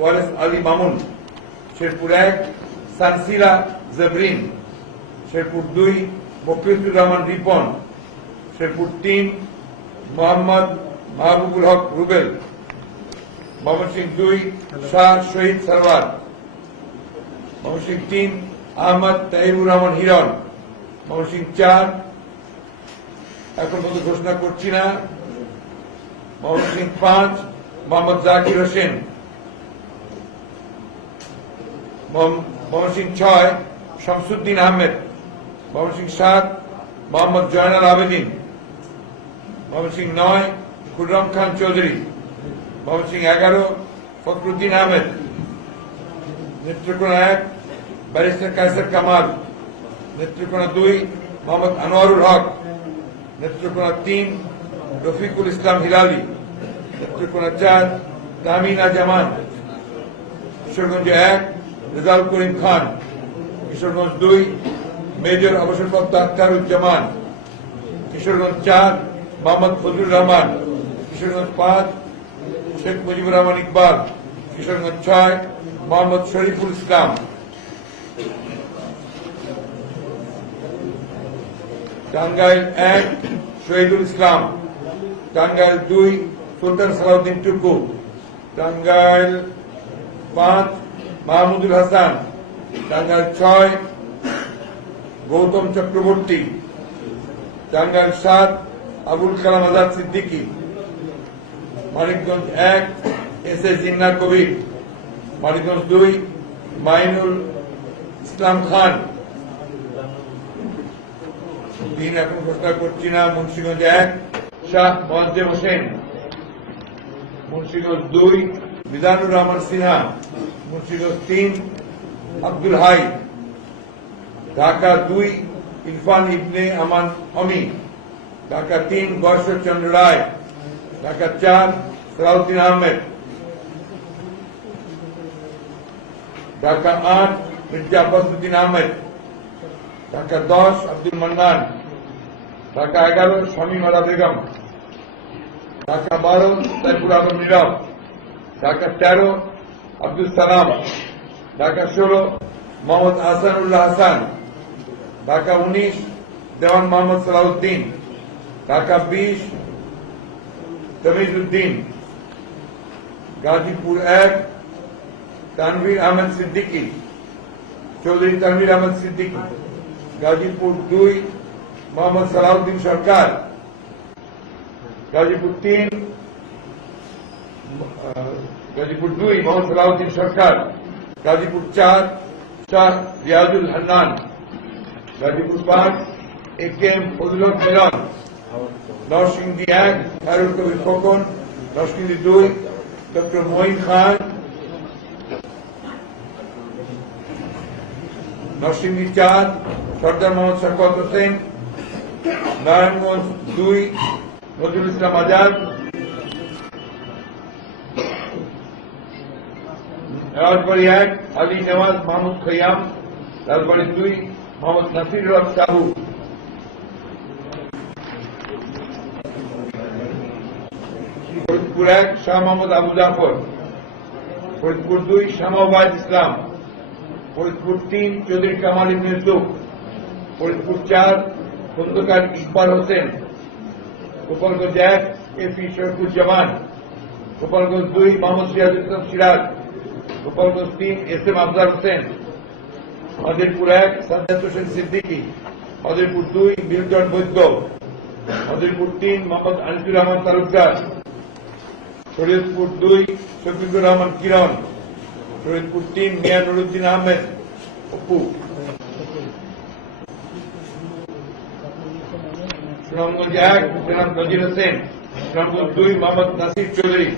ওয়ারেস আলী মামুন, শেরপুর এক, সানসিরা জবরিন, শেরপুর দুই, মফিজুর রহমান রিপন, শেরপুর তিন, মোহাম্মদ মাহবুবুল হক রুবেল। ময়মনসিং দুই, শাহ শহীদ সরওয়ার। ময়মনসিং তিন, আহমদ তাহিরুর রহমান হিরণ। ময়মনসিং চার, এখন পর্যন্ত ঘোষণা করছি না। ময়মনসিং পাঁচ, মোহাম্মদ জাকির হোসেন। ময়মনসিং ছয়, শামসুদ্দিন আহমেদ। ময়মনসিং সাত, মোহাম্মদ জয়নাল আবেদিন। ময়মনসিং নয়, খুররম খান চৌধুরী। ময়মনসিং এগারো, ফখরুদ্দিন আহমেদ, নেত্রকোনা এক, ব্যারিস্টার কায়সার কামাল, নেত্রকোনা দুই, মোহাম্মদ আনোয়ারুল হক, নেত্রকোনা তিন, রফিকুল ইসলাম হিলালি, নেত্রকোনা চার, তামিনা জামান, কিশোরগঞ্জ এক, রেজাউল করিম খান, কিশোরগঞ্জ দুই, মেজর অবসরপ্রাপ্ত আখতারুজ্জামান, কিশোরগঞ্জ চার, মোহাম্মদ ফজলুর রহমান, কিশোরগঞ্জ পাঁচ শেখ মুজিবুর রহমান ইকবাল কিশোরগঞ্জ ছয় মোহাম্মদ শরীফুল ইসলাম। টাঙ্গাইল এক, শহীদুল ইসলাম। টাঙ্গাইল দুই, সুলতান সালাউদ্দিন টুকু। টাঙ্গাইল পাঁচ, মাহমুদুল হাসান। টাঙ্গাইল ছয়, গৌতম চক্রবর্তী। টাঙ্গাইল সাত, আবুল কালাম আজাদ সিদ্দিকী। মানিকগঞ্জ এক, এস এ জিন্না কবির। মানিকগঞ্জ দুই, মাইনুল ইসলাম খান। তিন এখন ঘোষণা করছি না, মুন্সিগঞ্জ এক, শাহ মহাজেব হোসেন। মুন্সিগঞ্জ দুই বিধানুর রহমান সিনহা। মুন্সিগঞ্জ তিন, আব্দুল হাই। ঢাকা দুই, ইরফান ইবনে আমান অমি। ঢাকা তিন বর্ষচন্দ্র রায়। ঢাকা চার সালাউদ্দিন আহমেদ ঢাকা আট মির্জা আব্বাসুদ্দিন আহমেদ ঢাকা দশ আব্দুল মান্নান ঢাকা এগারো শামীম আলা বেগম ঢাকা বারো সাইফুল আলম নীরব ঢাকা তেরো আব্দুল সালাম ঢাকা ষোলো মোহাম্মদ আহসানুল্লাহ হাসান ঢাকা উনিশ দেওয়ান মোহাম্মদ সালাউদ্দিন ঢাকা বিশ তমিজউদ্দিন গাজীপুর এক তানভীর আহমেদ সিদ্দিকী চৌধুরী তানভীর আহমেদ সিদ্দিকী গাজীপুর দুই মোহাম্মদ সালাউদ্দিন সরকার গাজীপুর তিন আহ, গাজীপুর দুই মোহাম্মদ সালাউদ্দিন সরকার গাজীপুর চার শাহ রিয়াজুল হান্নান গাজীপুর পাঁচ A K M Fazlul Milon Narsingdi এক খায়রুল কবির খোকন নরসিংদী দুই ডক্টর মঈন খান নরসিংদী চার সর্দার মোহাম্মদ শকত হোসেন নারায়ণগঞ্জ দুই নজরুল ইসলাম আজাদ রাজবাড়ি এক আলী নেওয়াজ মাহমুদ খৈয়াম রাজবাড়ি দুই মোহাম্মদ নাসিরুল হক সাহু ফরিদপুর এক শাহ মোহাম্মদ আবু জাফর, ফরিদপুর দুই শামাবাজ ইসলাম, ফরিদপুর তিন চৌধুরী কামাল ইবনে ফরিদপুর চার খন্দকার ইকবাল হোসেন, গোপালগঞ্জ এক এ পি শরফুজ্জামান গোপালগঞ্জ দুই মোহাম্মদ সিরাজুল ইসলাম সিরাজ, গোপালগঞ্জ তিন এস এম আফজাল হোসেন হদিরপুর এক সাজ্জাদ হোসেন সিদ্দিকী হদিরপুর দুই নীলচন বৈদ্য হদিরপুর তিন মোহাম্মদ আনিসুর রহমান তালুকদার শরীয়তপুর দুই, শফিকুর রহমান কিরণ শরীয়তপুর তিন মিয়া নুরুদ্দিন আহমেদ, অপু। সুনামগঞ্জ এক জনাব নজির হোসেন। সুনামগঞ্জ দুই, মোহাম্মদ নাসির চৌধুরী।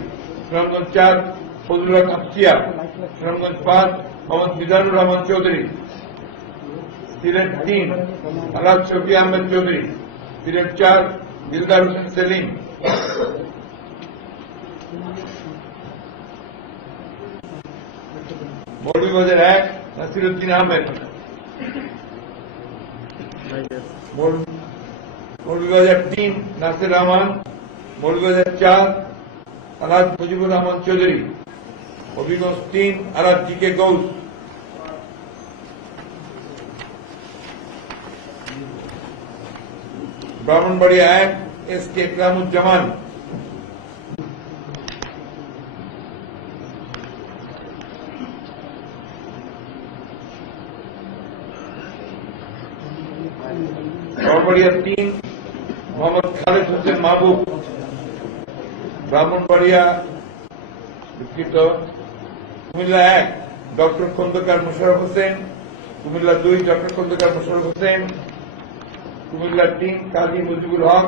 সুনামগঞ্জ চার, ফজলুল হক আফসিয়া সুনামগঞ্জ পাঁচ, মোহাম্মদ মিজানুর রহমান চৌধুরী। সিলেট তিন, আলাদ শফি আহমেদ চৌধুরী। সিলেট চার দিলদার হোসেন সেলিম মৌলভীবাজার এক নাসিরুদ্দিন আহমেদ মৌল- মৌলভীবাজার তিন নাসির রহমান মৌলভীবাজার চার আলাদ মুজিবুর রহমান চৌধুরী হবিগঞ্জ তিন আলাদ জি কে গৌস ব্রাহ্মণবাড়িয়া এক এস কে ইকরামুজ্জামান ব্রাহ্মণবাড়িয়া তিন, মোহাম্মদ খালেদ হোসেন মাহবুব, ব্রাহ্মণবাড়িয়া দুঃখিত কুমিল্লা এক, ডক্টর খন্দকার মোশারফ হোসেন। কুমিল্লা দুই, ডক্টর খন্দকার মোশারফ হোসেন। কুমিল্লা তিন, কাজী মুজিবুল হক।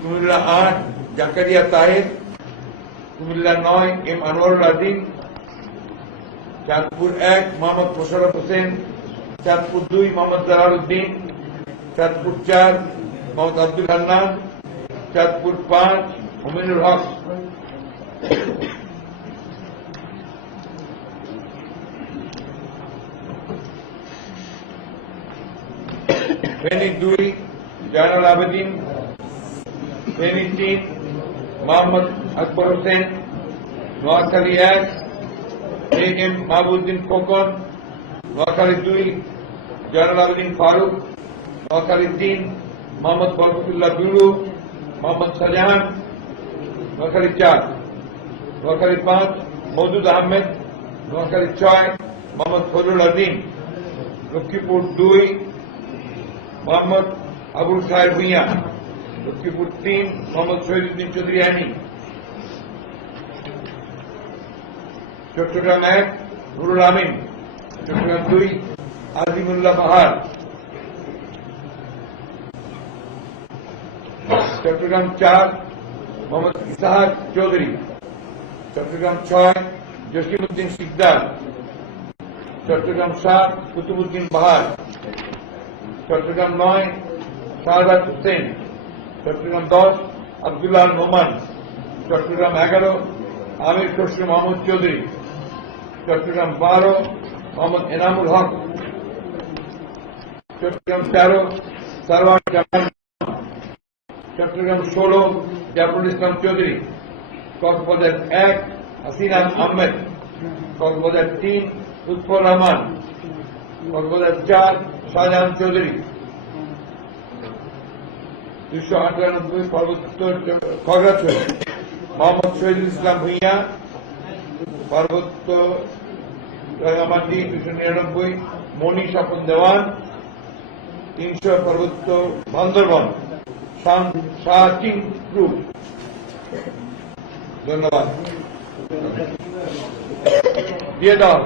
কুমিল্লা আট, জাকারিয়া তাহের। কুমিল্লা নয়, এম আনোয়ারুল আজিম। চাঁদপুর এক, মোহাম্মদ মোশারফ হোসেন। চাঁদপুর দুই, মোহাম্মদ জালালউদ্দিন। চাঁদপুর চার, মোহাম্মদ আব্দুল হান্নান। চাঁদপুর পাঁচ হুমিনুল হক। ফেনী দুই, জয়নাল আবেদিন। ফেনী তিন, মোহাম্মদ আকবর হোসেন। নোয়াখালী এক এ এম মাহবুদ্দিন খোকন নোয়াখালী দুই, জয়নাল আবেদিন ফারুক নোয়াখালী তিন, মোহাম্মদ বরকতুল্লাহ বিরু মোহাম্মদ শাহজাহান নোয়াখালী চার নোয়াখালী পাঁচ মৌদুদ আহমেদ নোয়াখালী ছয়, মোহাম্মদ ফজল আজিম লক্ষ্মীপুর দুই, মোহাম্মদ আবুল সাহেব ভুইয়া লক্ষ্মীপুর তিন, মোহাম্মদ শহীদুদ্দিন চৌধুরী আনি চট্টগ্রাম এক নুরুল আমিন, চট্টগ্রাম দুই, আজিমুল্লাহ বাহার। চট্টগ্রাম চার, মোহাম্মদ ইসাহাক চৌধুরী। চট্টগ্রাম ছয় জসিমুদ্দিন সিকদার। চট্টগ্রাম সাত কুতুবুদ্দিন বাহার। চট্টগ্রাম নয় শাহবাজ হোসেন। চট্টগ্রাম দশ, আবদুল্লাহ নোমান চট্টগ্রাম এগারো, আমির খসরু মোহাম্মদ চৌধুরী। চট্টগ্রাম বারো, মোহাম্মদ এনামুল হক। চট্টগ্রাম তেরো, সারওয়ার জামান চট্টগ্রাম ষোলো, জাফরুল ইসলাম চৌধুরী। কক্সবাজার এক, হাসিনা আহমেদ। কক্সবাজার তিন, লুৎফর রহমান। কক্সবাজার চার, শাহজাহান চৌধুরী। দুশো আটানব্বই পার্বত্য খগড়াছড়ি মোহাম্মদ শহীদুল ইসলাম ভূঁইয়া। পার্বত্য রাঙামাটি দুশো নিরানব্বই মণি স্বপন দেওয়ান তিনশো পার্বত্য বান্দরবন শাহিন গ্রুপ। ধন্যবাদ। দিয়ে দাও।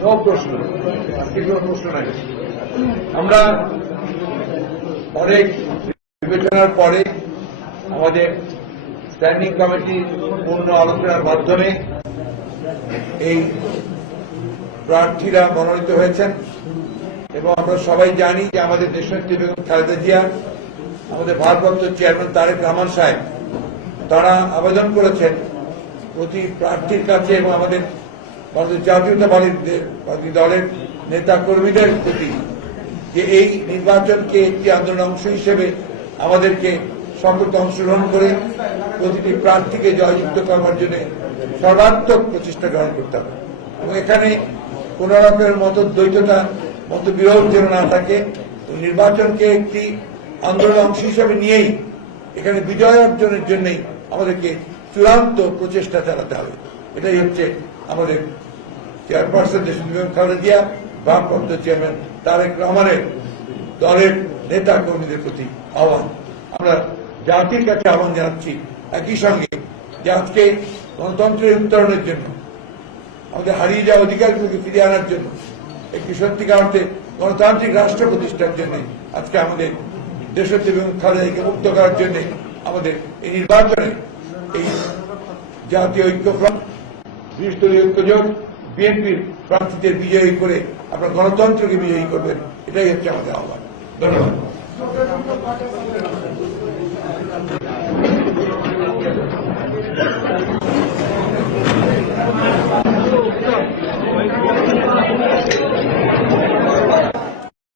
সব প্রশ্ন। কোনো প্রশ্ন আমরা অনেক বিবেচনার পরে আমাদের স্ট্যান্ডিং কমিটির পূর্ণ আলোচনার মাধ্যমে এই প্রার্থীরা মনোনীত হয়েছেন। এবং আমরা সবাই জানি যে আমাদের দেশনেত্রী বেগম খালেদা জিয়া, আমাদের ভারপ্রাপ্ত চেয়ারম্যান তারেক রহমান সাহেব, তারা আবেদন করেছেন প্রতি প্রার্থীর কাছে এবং আমাদের ভারতের জাতীয়তাবাদী বাদী দলের নেতা কর্মীদের প্রতি যে এই নির্বাচনকে একটি আন্দোলন অংশ হিসেবে আমাদেরকে সকলকে অংশগ্রহণ করে প্রতিটি প্রার্থীকে জয়যুক্ত করবার জন্য সর্বাত্মক প্রচেষ্টা গ্রহণ করতে হবে। এবং এখানে কোন রকমের মত দ্বৈততা মত বিরোধ যেন না থাকে নির্বাচনকে একটি আন্দোলন অংশ হিসেবে নিয়েই এখানে বিজয় অর্জনের জন্যই আমাদেরকে চূড়ান্ত প্রচেষ্টা চালাতে হবে। এটাই হচ্ছে আমাদের চেয়ারপারসন দেশ খালেদা জিয়া ভারপ্রাপ্ত চেয়ারম্যান তারেক রহমানের দলের নেতা কর্মীদের প্রতি আহ্বান। আমরা জাতির কাছে আহ্বান জানাচ্ছি একই সঙ্গে যে আজকে গণতন্ত্রের উত্তরণের জন্য, আমাদের হারিয়ে যাওয়া অধিকারগুলোকে ফিরিয়ে আনার জন্য, একটি সত্যিকার অর্থে গণতান্ত্রিক রাষ্ট্র প্রতিষ্ঠার জন্য আজকে আমাদের দেশত্ব এবং খালেদাকে মুক্ত করার জন্য আমাদের এই নির্বাচনে এই জাতীয় ঐক্যফ্রন্ট বিশদলীয় ঐক্যজোট বিএনপির প্রার্থীদের বিজয়ী করে আপনার গণতন্ত্রকে বিজয়ী করবেন, এটাই হচ্ছে আমাদের আহ্বান। ধন্যবাদ।